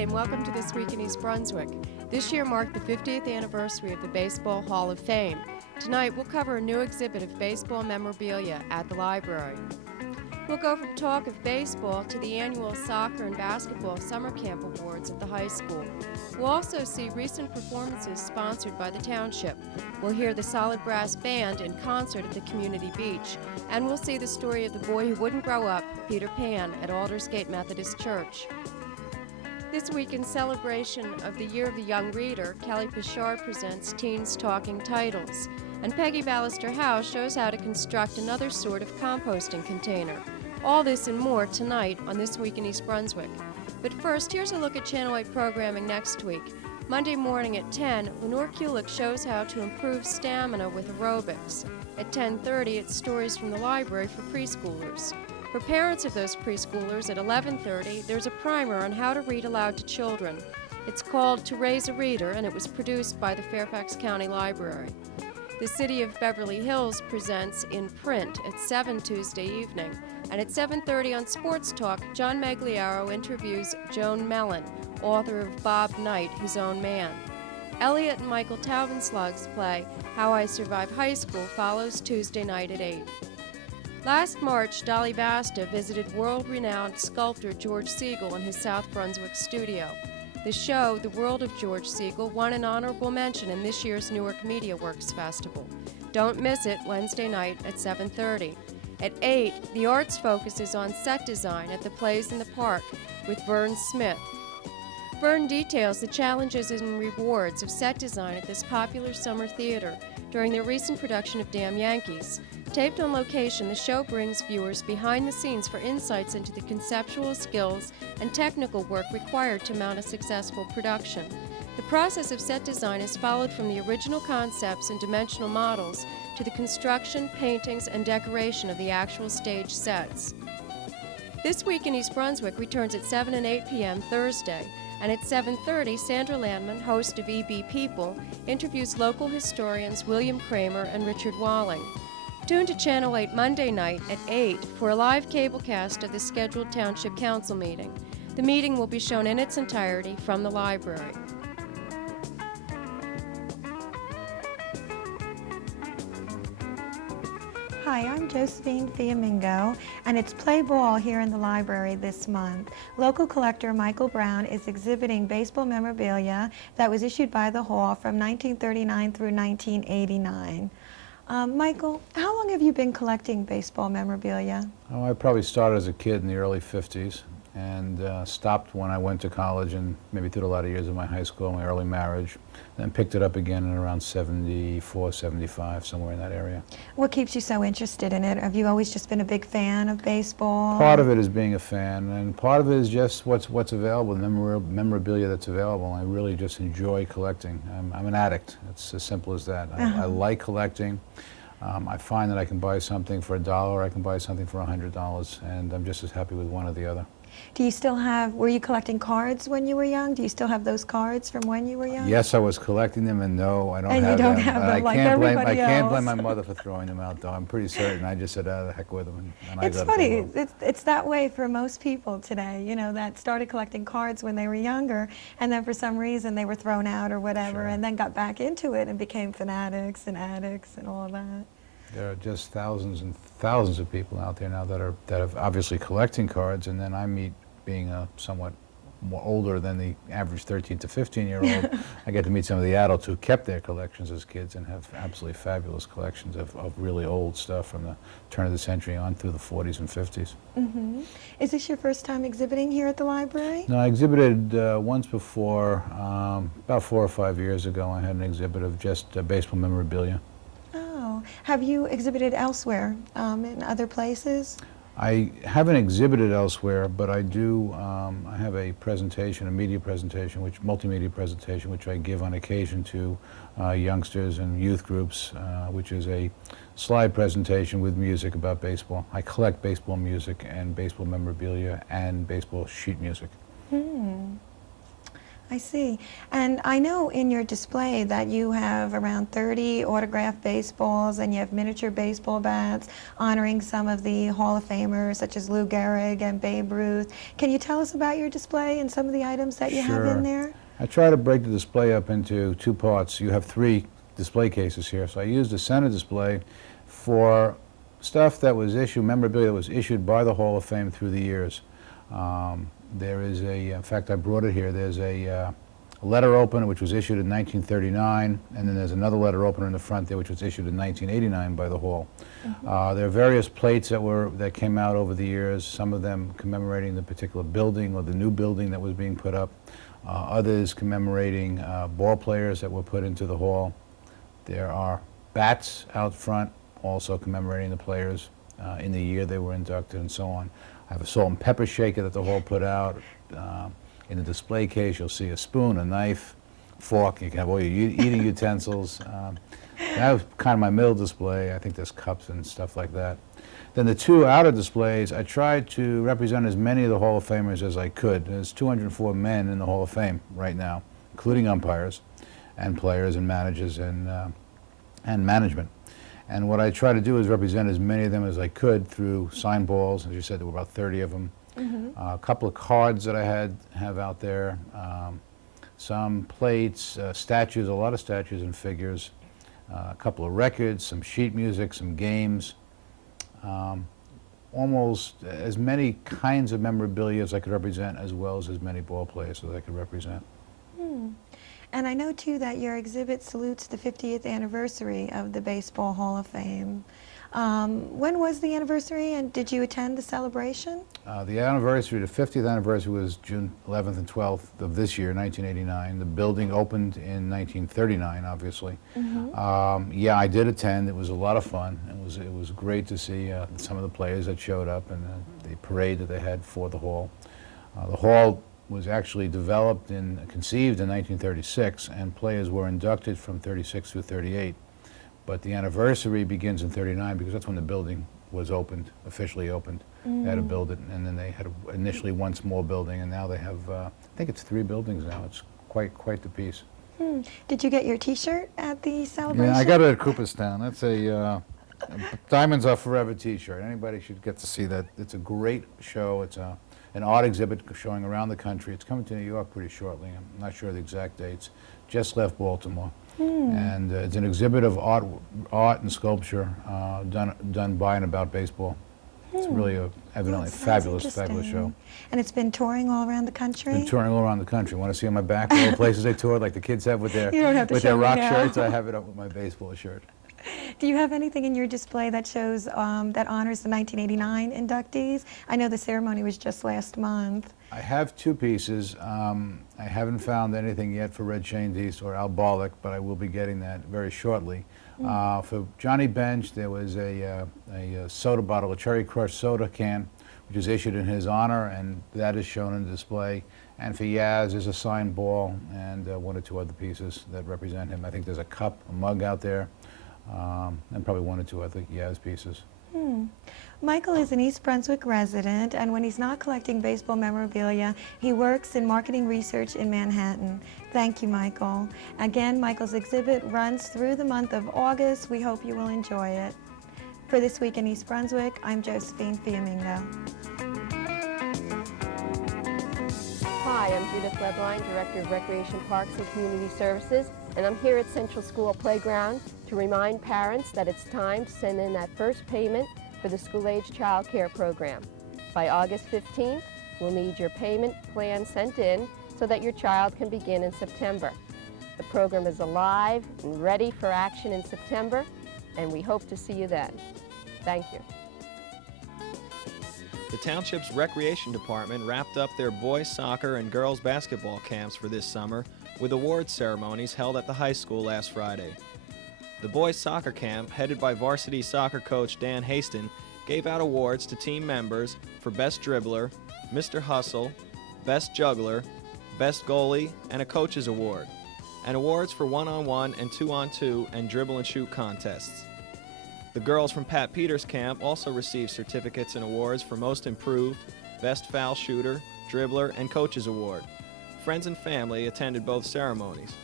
and welcome to This Week in East Brunswick. This year marked the 50th anniversary of the Baseball Hall of Fame. Tonight we'll cover a new exhibit of baseball memorabilia at the library. We'll go from talk of baseball to the annual soccer and basketball summer camp awards at the high school. We'll also see recent performances sponsored by the township. We'll hear the Solid Brass Band in concert at the community beach. And we'll see the story of the boy who wouldn't grow up, Peter Pan, at Aldersgate Methodist Church. This week, in celebration of the Year of the Young Reader, Ttt Pechar presents Teens Talking Titles. And Pegi Ballister House shows how to construct another sort of composting container. All this and more tonight on This Week in East Brunswick. But first, here's a look at Channel 8 programming next week. Monday morning at 10, Lenore Kulik shows how to improve stamina with aerobics. At 10:30, it's stories from the library for preschoolers. For parents of those preschoolers, at 11:30, there's a primer on how to read aloud to children. It's called To Raise a Reader, and it was produced by the Fairfax County Library. The City of Beverly Hills presents In Print at 7 Tuesday evening. And at 7:30 on Sports Talk, John Magliaro interviews Joan Mellon, author of Bob Knight, His Own Man. Elliot and Michael Taubenslag's play How I Survived High School follows Tuesday night at 8. Last March, Dolly Basta visited world-renowned sculptor George Siegel in his South Brunswick studio. The show, The World of George Siegel, won an honorable mention in this year's Newark Media Works Festival. Don't miss it Wednesday night at 7:30. At 8, the arts focuses on set design at the Plays in the Park with Vern Smith. Vern details the challenges and rewards of set design at this popular summer theater during their recent production of Damn Yankees. Taped on location, the show brings viewers behind the scenes for insights into the conceptual skills and technical work required to mount a successful production. The process of set design is followed from the original concepts and dimensional models to the construction, paintings, and decoration of the actual stage sets. This Week in East Brunswick returns at 7 and 8 p.m. Thursday, and at 7:30, Sandra Landman, host of EB People, interviews local historians William Kramer and Richard Walling. Tune to Channel 8 Monday night at 8 for a live cablecast of the scheduled Township Council meeting. The meeting will be shown in its entirety from the library. Hi, I'm Josephine Fiamingo, and it's Play Ball here in the library this month. Local collector Michael Brown is exhibiting baseball memorabilia that was issued by the Hall from 1939 through 1989. Michael, how long have you been collecting baseball memorabilia? Oh, I probably started as a kid in the early 50s and stopped when I went to college and maybe through a lot of years of my high school, my early marriage, then picked it up again in around 74, 75, somewhere in that area. What keeps you so interested in it? Have you always just been a big fan of baseball? Part of it is being a fan, and part of it is just what's available, the memorabilia that's available. I really just enjoy collecting. I'm an addict. It's as simple as that. I like collecting. I find that I can buy something for $1, I can buy something for $100, and I'm just as happy with one or the other. Do you still have, were you collecting cards when you were young? Do you still have those cards from when you were young? Yes, I was collecting them, and no, I don't and have you don't them. have them like everybody else. I can't blame my mother for throwing them out, though. I'm pretty certain I just said, oh, the heck with them. And it's funny. It's that way for most people today, you know, that started collecting cards when they were younger, and then for some reason they were thrown out or whatever, and then got back into it and became fanatics and addicts and all of that. There are just thousands and thousands of people out there now that are obviously collecting cards, and then I meet, being somewhat more older than the average 13 to 15-year-old, I get to meet some of the adults who kept their collections as kids and have absolutely fabulous collections of really old stuff from the turn of the century on through the 40s and 50s. Mm-hmm. Is this your first time exhibiting here at the library? No, I exhibited once before, about 4 or 5 years ago. I had an exhibit of just baseball memorabilia. Oh, have you exhibited elsewhere, in other places? I haven't exhibited elsewhere, but I do. I have a presentation, a media presentation, multimedia presentation, which I give on occasion to youngsters and youth groups, which is a slide presentation with music about baseball. I collect baseball music and baseball memorabilia and baseball sheet music. I see. And I know in your display that you have around 30 autographed baseballs and you have miniature baseball bats honoring some of the Hall of Famers such as Lou Gehrig and Babe Ruth. Can you tell us about your display and some of the items that you have in there? I try to break the display up into two parts. You have three display cases here. So I used the center display for stuff that was issued, memorabilia that was issued by the Hall of Fame through the years. There is in fact I brought it here, there's a letter opener which was issued in 1939, and then there's another letter opener in the front there which was issued in 1989 by the Hall. There are various plates that came out over the years, some of them commemorating the particular building or the new building that was being put up, others commemorating ball players that were put into the Hall. There are bats out front also commemorating the players in the year they were inducted and so on. I have a salt and pepper shaker that the Hall put out. In the display case, you'll see a spoon, a knife, fork. You can have all your eating utensils. That was kind of my middle display. I think there's cups and stuff like that. Then the two outer displays, I tried to represent as many of the Hall of Famers as I could. There's 204 men in the Hall of Fame right now, including umpires and players and managers and management. And what I try to do is represent as many of them as I could through sign balls. As you said, there were about 30 of them. A couple of cards that I have out there, some plates, statues, a lot of statues and figures, a couple of records, some sheet music, some games, almost as many kinds of memorabilia as I could represent, as well as many ball players as I could represent. And I know, too, that your exhibit salutes the 50th anniversary of the Baseball Hall of Fame. When was the anniversary, and did you attend the celebration? The anniversary, the 50th anniversary, was June 11th and 12th of this year, 1989. The building opened in 1939, obviously. Yeah, I did attend. It was a lot of fun. It was great to see some of the players that showed up and the parade that they had for the Hall. The Hall was actually developed and conceived in 1936, and players were inducted from 36 through 38. But the anniversary begins in 39 because that's when the building was opened, officially opened. They had to build it, and then they had initially one small building, and now they have, I think it's 3 buildings now. It's quite the piece. Did you get your T-shirt at the celebration? Yeah, I got it at Cooperstown. That's a Diamonds Are Forever T-shirt. Anybody should get to see that. It's a great show. It's an art exhibit showing around the country. It's coming to New York pretty shortly. I'm not sure of the exact dates. Just left Baltimore. And it's an exhibit of art and sculpture done by and about baseball. It's really evidently a fabulous show. And it's been touring all around the country? It's been touring all around the country. Want to see on my back all the places they toured, like the kids have with their, You don't have to with show their me rock now. shirts? I have it up with my baseball shirt. Do you have anything in your display that shows, that honors the 1989 inductees? I know the ceremony was just last month. I have 2 pieces. I haven't found anything yet for Red Shane or Al Barlick, but I will be getting that very shortly. For Johnny Bench, there was a soda bottle, a Cherry Crush soda can, which is issued in his honor, and that is shown in the display. And for Yaz, there's a signed ball and 1 or 2 other pieces that represent him. I think there's a cup, a mug out there, and probably 1 or 2 other Yaz pieces. Michael is an East Brunswick resident, and when he's not collecting baseball memorabilia, he works in marketing research in Manhattan. Thank you, Michael. Again, Michael's exhibit runs through the month of August. We hope you will enjoy it. For This Week in East Brunswick, I'm Josephine Fiamingo. Hi, I'm Judith Lebline, Director of Recreation Parks and Community Services, and I'm here at Central School Playground to remind parents that it's time to send in that first payment for the school-age child care program. By August 15th, we'll need your payment plan sent in so that your child can begin in September. The program is alive and ready for action in September, and we hope to see you then. Thank you. The Township's Recreation Department wrapped up their boys soccer and girls basketball camps for this summer with awards ceremonies held at the high school last Friday. The boys soccer camp, headed by varsity soccer coach Dan Haston, gave out awards to team members for Best Dribbler, Mr. Hustle, Best Juggler, Best Goalie, and a Coach's Award, and awards for 1-on-1 and 2-on-2 and dribble and shoot contests. The girls from Pat Peters' camp also received certificates and awards for Most Improved, Best Foul Shooter, Dribbler, and Coach's Award friends and family attended both ceremonies.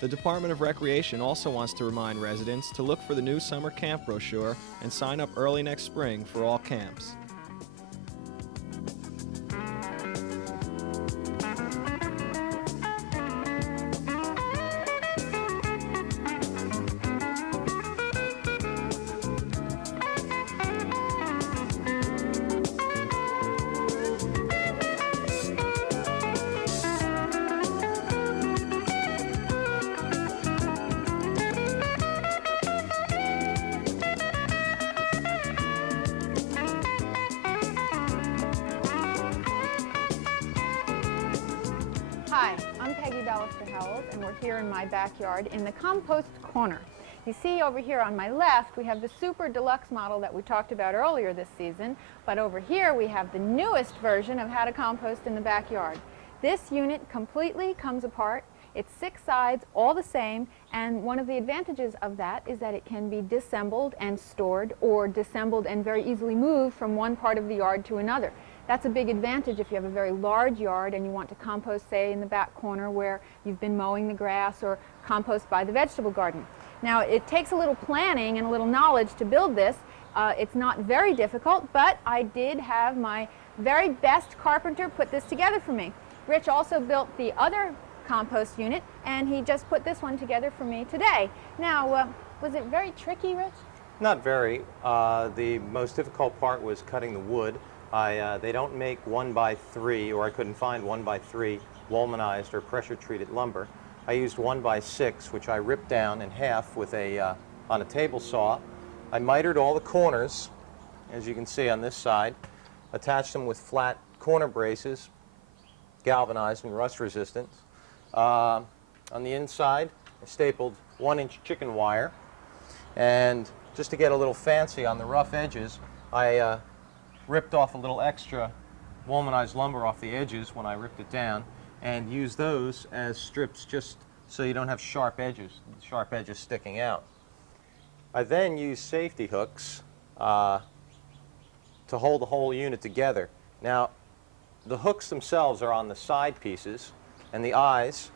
The Department of Recreation also wants to remind residents to look for the new summer camp brochure and sign up early next spring for all camps. Hi, I'm Peggy Howells, and we're here in my backyard in the compost corner. You see over here on my left, we have the super deluxe model that we talked about earlier this season, but over here we have the newest version of how to compost in the backyard. This unit completely comes apart. It's 6 sides, all the same, and one of the advantages of that is that it can be disassembled and stored, or disassembled and very easily moved from one part of the yard to another. That's a big advantage if you have a very large yard and you want to compost, say, in the back corner where you've been mowing the grass, or compost by the vegetable garden. Now, it takes a little planning and a little knowledge to build this. It's not very difficult, but I did have my very best carpenter put this together for me. Rich also built the other compost unit, and he just put this one together for me today. Now, was it very tricky, Rich? Not very. The most difficult part was cutting the wood. They don't make 1x3, or I couldn't find 1x3 woolmanized or pressure-treated lumber. I used 1x6, which I ripped down in half with on a table saw. I mitered all the corners, as you can see on this side, attached them with flat corner braces, galvanized and rust-resistant. On the inside, I stapled 1-inch chicken wire, and just to get a little fancy on the rough edges, I ripped off a little extra woolmanized lumber off the edges when I ripped it down, and used those as strips just so you don't have sharp edges sticking out. I then used safety hooks to hold the whole unit together. Now, the hooks themselves are on the side pieces, and the eyes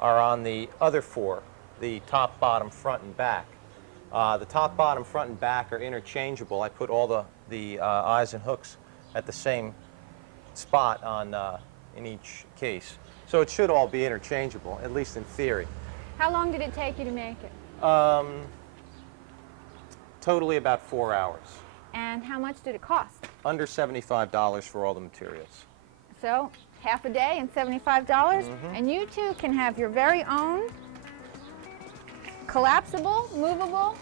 are on the other 4, the top, bottom, front, and back. The top, bottom, front, and back are interchangeable. I put all the eyes and hooks at the same spot in each case. So it should all be interchangeable, at least in theory. How long did it take you to make it? Totally about 4 hours. And how much did it cost? Under $75 for all the materials. So, half a day and $75, and you too can have your very own collapsible, movable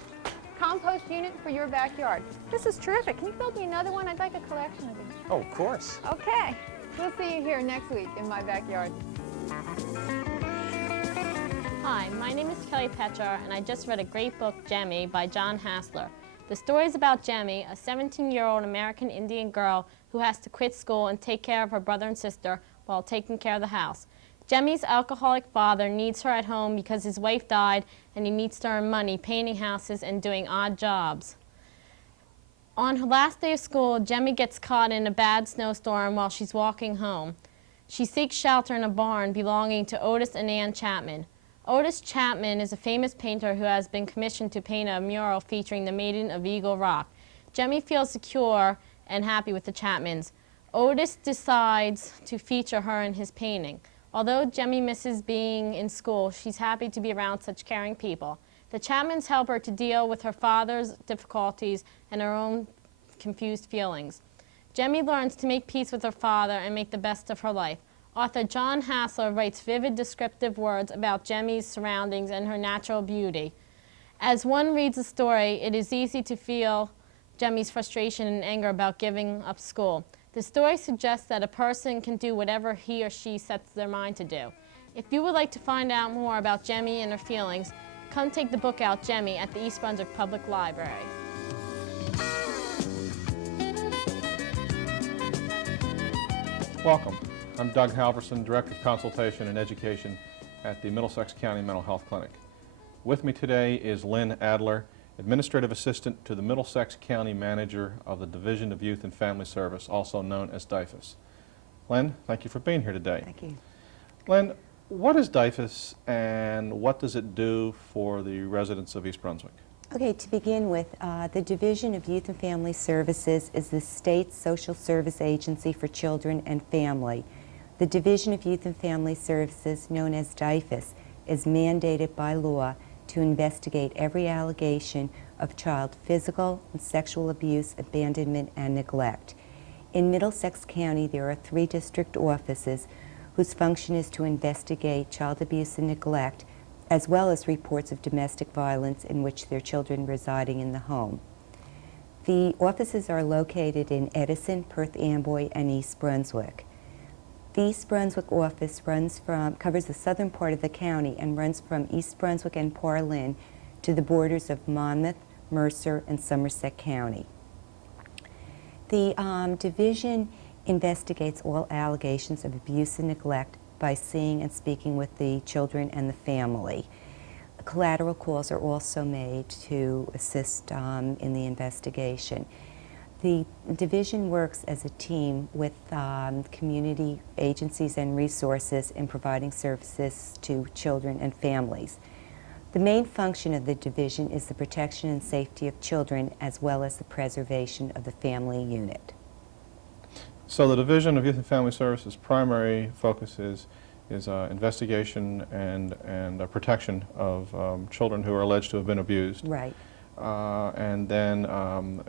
compost unit for your backyard. This is terrific. Can you build me another one? I'd like a collection of these. Oh, of course. Okay. We'll see you here next week in my backyard. Hi, my name is Ttt Pechar, and I just read a great book, Jemmy, by John Hassler. The story is about Jemmy, a 17-year-old American Indian girl who has to quit school and take care of her brother and sister while taking care of the house. Jemmy's alcoholic father needs her at home because his wife died, and he needs to earn money painting houses and doing odd jobs. On her last day of school, Jemmy gets caught in a bad snowstorm while she's walking home. She seeks shelter in a barn belonging to Otis and Ann Chapman. Otis Chapman is a famous painter who has been commissioned to paint a mural featuring the Maiden of Eagle Rock. Jemmy feels secure and happy with the Chapmans. Otis decides to feature her in his painting. Although Jemmy misses being in school, she's happy to be around such caring people. The Chapmans help her to deal with her father's difficulties and her own confused feelings. Jemmy learns to make peace with her father and make the best of her life. Author John Hassler writes vivid, descriptive words about Jemmy's surroundings and her natural beauty. As one reads the story, it is easy to feel Jemmy's frustration and anger about giving up school. The story suggests that a person can do whatever he or she sets their mind to do. If you would like to find out more about Jemmy and her feelings, come take the book out, Jemmy, at the East Brunswick Public Library. Welcome. I'm Doug Halvorsen, Director of Consultation and Education at the Middlesex County Mental Health Clinic. With me today is Lynn Adler, Administrative Assistant to the Middlesex County Manager of the Division of Youth and Family Service, also known as DIFAS. Lynn, thank you for being here today. Thank you. Lynn, what is DYFS and what does it do for the residents of East Brunswick? Okay, to begin with, the Division of Youth and Family Services is the state's social service agency for children and family. The Division of Youth and Family Services, known as DYFS, is mandated by law to investigate every allegation of child physical and sexual abuse, abandonment, and neglect. In Middlesex County, there are 3 district offices whose function is to investigate child abuse and neglect, as well as reports of domestic violence in which there are children residing in the home. The offices are located in Edison, Perth Amboy, and East Brunswick. The East Brunswick office covers the southern part of the county and runs from East Brunswick and Parlin to the borders of Monmouth, Mercer, and Somerset County. The division investigates all allegations of abuse and neglect by seeing and speaking with the children and the family. Collateral calls are also made to assist in the investigation. The division works as a team with community agencies and resources in providing services to children and families. The main function of the division is the protection and safety of children, as well as the preservation of the family unit. So the Division of Youth and Family Services' primary focus is investigation and protection of children who are alleged to have been abused. Right. And then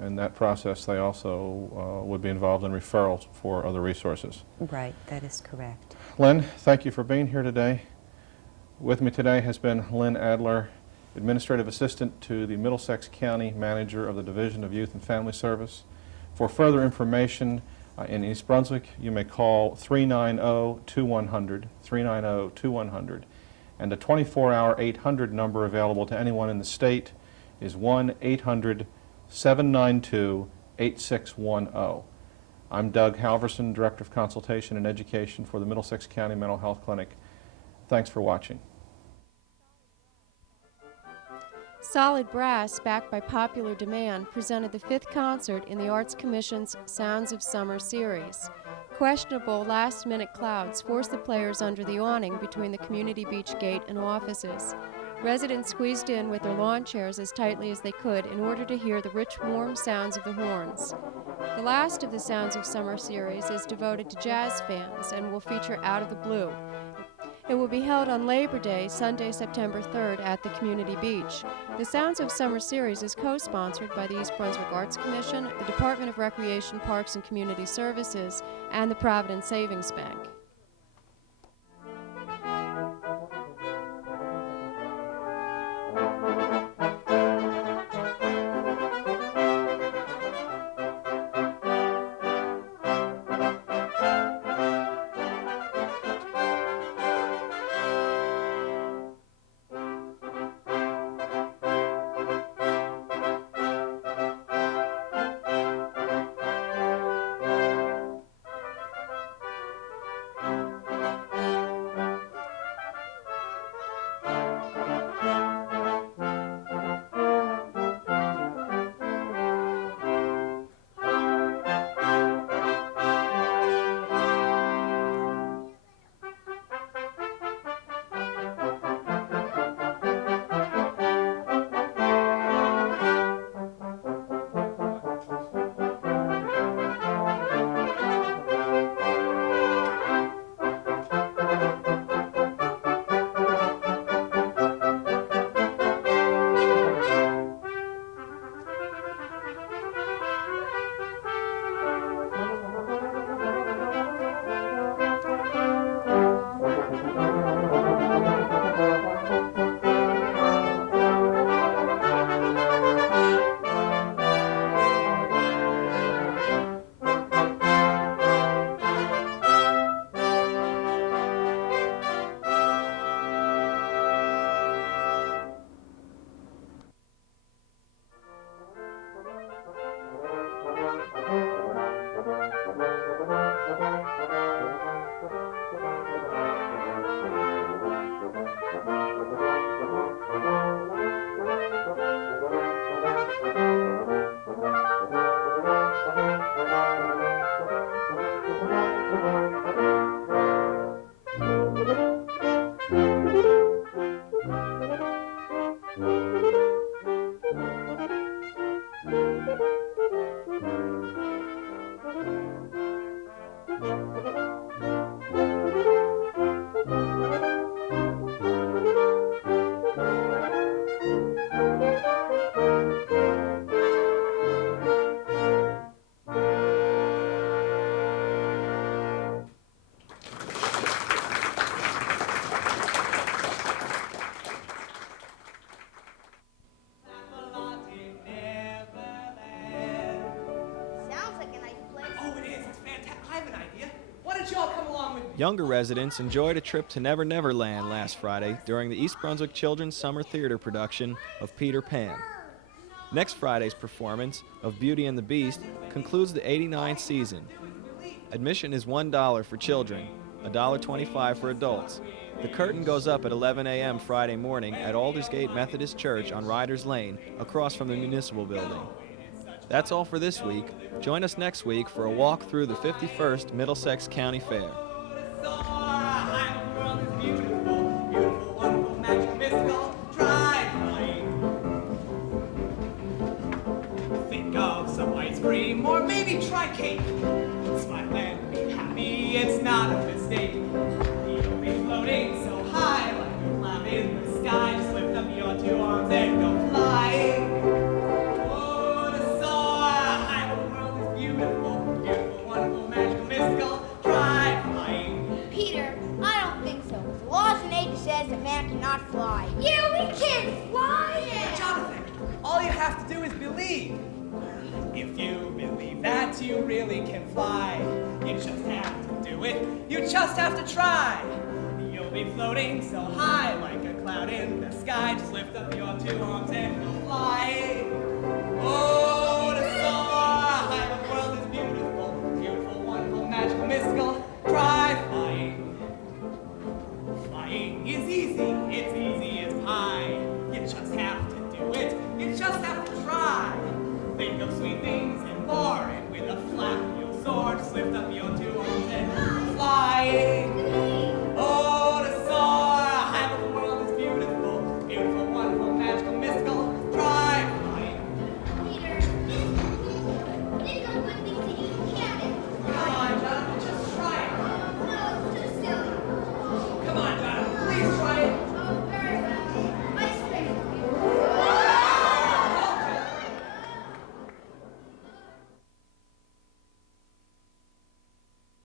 in that process, they also would be involved in referrals for other resources. Right, that is correct. Lynn, thank you for being here today. With me today has been Lynn Adler, Administrative Assistant to the Middlesex County Manager of the Division of Youth and Family Service. For further information in East Brunswick, you may call 390-2100, 390-2100, and a 24-hour 800 number available to anyone in the state is 1-800-792-8610. I'm Doug Halvorsen, Director of Consultation and Education for the Middlesex County Mental Health Clinic. Thanks for watching. Solid Brass, backed by popular demand, presented the 5th concert in the Arts Commission's Sounds of Summer series. Questionable last-minute clouds forced the players under the awning between the community beach gate and offices. Residents squeezed in with their lawn chairs as tightly as they could in order to hear the rich, warm sounds of the horns. The last of the Sounds of Summer series is devoted to jazz fans and will feature Out of the Blue. It will be held on Labor Day, Sunday, September 3rd at the Community Beach. The Sounds of Summer series is co-sponsored by the East Brunswick Arts Commission, the Department of Recreation, Parks and Community Services, and the Providence Savings Bank. Younger residents enjoyed a trip to Never Never Land last Friday during the East Brunswick Children's Summer Theater production of Peter Pan. Next Friday's performance of Beauty and the Beast concludes the 89th season. Admission is $1 for children, $1.25 for adults. The curtain goes up at 11 a.m. Friday morning at Aldersgate Methodist Church on Riders Lane, across from the Municipal Building. That's all for this week. Join us next week for a walk through the 51st Middlesex County Fair. Think of some ice cream or maybe try cake. Smile and be happy, it's not a mistake. You'll be floating so high like a cloud in the sky. Just lift up your two arms and go flying. Oh, to soar high, the world is beautiful, beautiful, wonderful, magical, mystical. Try flying. Peter, I don't think so. The laws of nature says that man cannot fly. Yeah, we can fly! But Jonathan, all you have to do is believe. If you believe that you really can fly, you just have to do it. You just have to try. You'll be floating so high like a cloud in the sky. Just lift up your two arms and